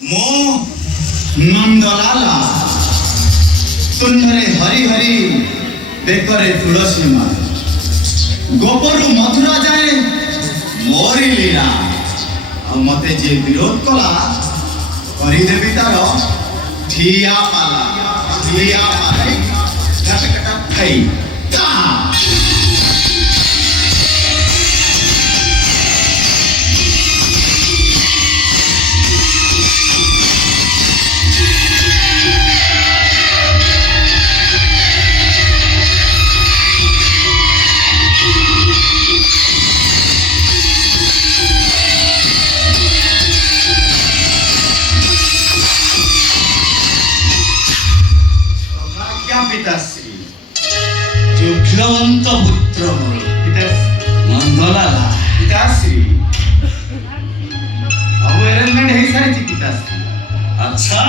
ମୋ ନନ୍ଦଲାଲା ତୁଣ୍ଡରେ ହରି ହରି ବେକରେ ତୁଳସୀ ମାଳ ଗୋପରୁ ମଥୁରା ଯାଏ ମୋରି ଲୀଳା ଆଉ ମତେ ଯିଏ ବିରୋଧ କଲା କରିଦେବି ତାର ଠିଆ ପାଲା ଖାଇ পিতাশ্রী যোগ্যবন্ত পুত্র মোর নন্দলালা পিতাশ্রী ସବୁ ଆରେଞ୍ଜମେଣ୍ଟ ହେଇସାରିଛି ପିତାଶ୍ରୀ। আচ্ছা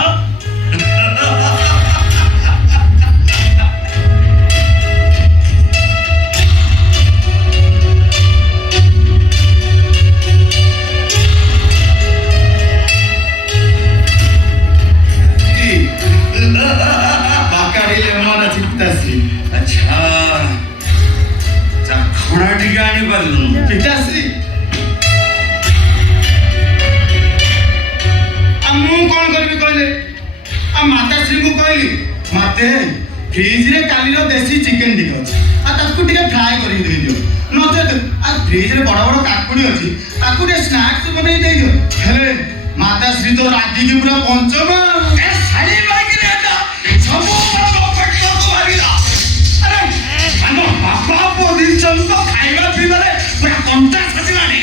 ବାକାଡିଲେ ମନ ଅଛି ପିତାଶ୍ରୀ। আচ্ছা ଚାଖଣା ଟିକେ ଆଣିପାରିଲୁ ପିତାଶ୍ରୀ ମୁଁ କଣ କରିବି କହିଲେ ଆଉ ମାତାଶ୍ରୀଙ୍କୁ କହିଲି ମାତେ ଫ୍ରିଜରେ କାଲିର ଦେଶୀ ଚିକେନ ଟିକେ ଅଛି ଆଉ ତାକୁ ଟିକେ ଫ୍ରାଏ କରିକି ଦେଇଦିଅ ନଚେତ ଆଉ ଫ୍ରିଜରେ ବଡ ବଡ କାକୁଡି ଅଛି ତାକୁ ଟିକେ ସ୍ନାକ୍ସ ବନେଇ ଦେଇଦିଅ। ହେଲେ ମାତାଶ୍ରୀ ତ ରାଗିକି ପୁରା ପଞ୍ଚମ ଖାଇବା ପିଇବାରେ ପୁରା କଣ୍ଟା ସାଜିଲାଣି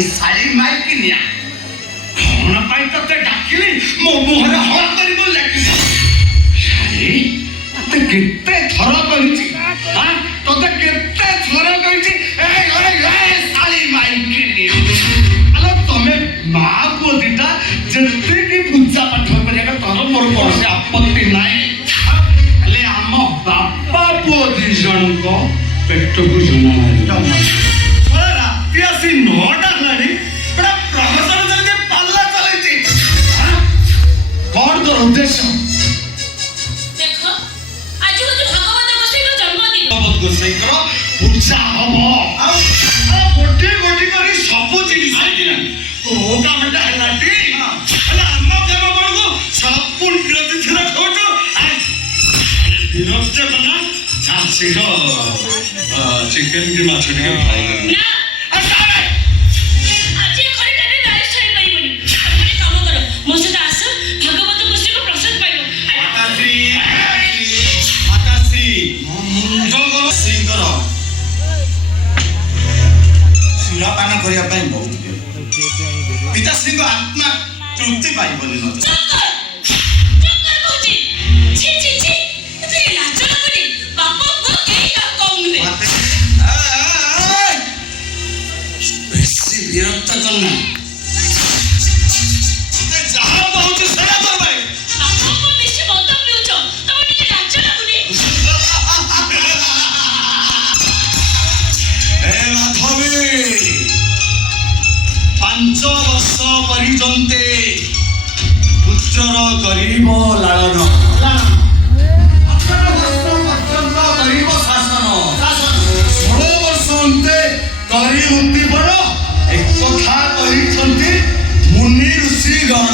ଶାଢ଼ୀ ମାଇକି ନିଆ କଣ ପାଇଁ ତତେ ଡାକିଲି ମୋ ମୁହଁରେ ହଳ କରିବୁ ଲେଖିଲି ଶାଢ଼ୀ ତତେ କେତେ ଥର କହିଛି ତତେ କେତେ ଥର କହିଛି ଶାଢ଼ୀ ମାଇକି ନିଅ ଆଲୋ ତମେ ମା ପୁଅ ଦିଟା ଯେତିକି ପୂଜା ପାଠ କରିବା ତୋର ମୋର କୌଣସି ଆପତ୍ତି ନାହିଁ ହେଲେ ଆମ ବାପା ପୁଅ ଦି ଜଣଙ୍କ ପେଟକୁ ଜମା ରାତି ଆସି 9ଟା ହେଲାଣି ପୁରା ପ୍ରହସନ ଯେମିତି ପାଲା ଚଲେଇଛି କଣ ତୋର ଉଦ୍ଦେଶ୍ୟ? ଦେଖ ଆଜି ହଉଛି ଭଗବତ ଗୋସାଇଙ୍କର ଜନ୍ମଦିନ। ଭଗବତ ଗୋସାଇଙ୍କର ପୂଜା ହବ ଆଉ ଗୋଟି ଗୋଟି କରି ସବୁ ଜିନିଷ କୋଉ କାମଟା ହେଲାଟି ହେଲେ ଆମ କାମ ବେଳକୁ ସବୁ ନିରତି ଥିର ଖାଉଛୁ ବିରକ୍ତ କଲା ଶୀଘ୍ର ଚିକେନ କି ମାଛ ଟିକେ ଫ୍ରାଏ କରି ନା ଆଜି ଖରିଟାରେ ରାଇସ୍ ଛାଡ଼ି ପାରିବନି। ଗୋଟେ କାମ କର ମୋ ସହିତ ଆସ ଭଗବତ ଗୋସାଇଙ୍କ ପ୍ରସାଦ ପାଇବ। ଶ୍ରୀଙ୍କର ସୁରାପାନ କରିବା ପାଇଁ ବହୁତ ପିତାଶ୍ରୀଙ୍କ ଆତ୍ମା ତୃପ୍ତି ପାଇବନି ନ କହୁଛି ଛି ଛି ଛି ଏତେ ଲାଜ ଲାଗୁନି। ବାପା ପୁଅ କେହି କାହା କମ୍ ନୁହେଁ। ବେଶୀ ବିରକ୍ତ କରନା ଯାହା କହୁଛୁ ସେୟା କର ଭାଇ ବାପା ପୁଅ ବେଶୀ ମଦ ପିଉଛ ତମେ ଟିକେ ଲାଜ ଲାଗୁନି। ହେ ମାଧବୀ 5 ବର୍ଷ ପର୍ଯ୍ୟନ୍ତେ ପୁତ୍ରର କରିବ ଲାଳନ 18 ବର୍ଷ ପର୍ଯ୍ୟନ୍ତ କରିବ ଶାସନ 16 ବର୍ଷ ଅନ୍ତେ କରି ମୁକ୍ତି ବଳ ଏକଥା କହିଛନ୍ତି ମୁନି ଋଷି ଗଣ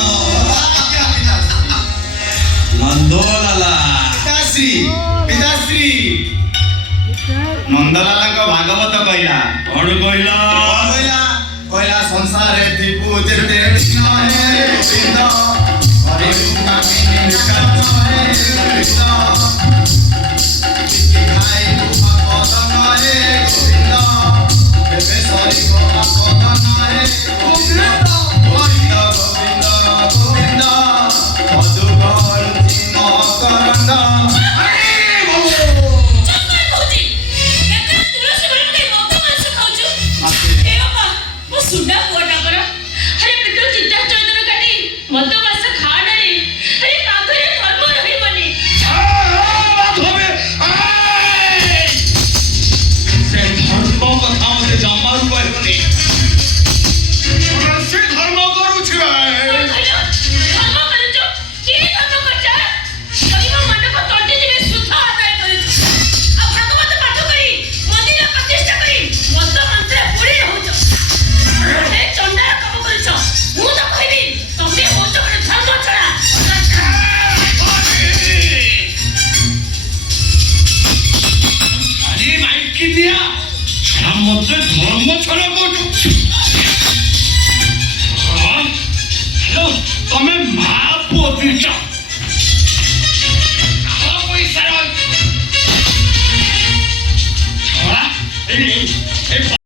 ନନ୍ଦଲାଲା ପିତାଶ୍ରୀ ନନ୍ଦଲାଲାଙ୍କ ଭାଗବତ କହିଲା କଣ କହିଲା କହିଲା ସଂସାରେ ଥିବୁ ଯେତେ କୃଷ୍ଣ ହେ ଗୋବିନ୍ଦ ହରେ ଗୋବିନ୍ଦ ଡାକି ଦିଆ ମତେ ଧର୍ମ ଛଡା କହୁଛୁ ତମେ ମା ପୁଅ ଦିଟା ପଇସା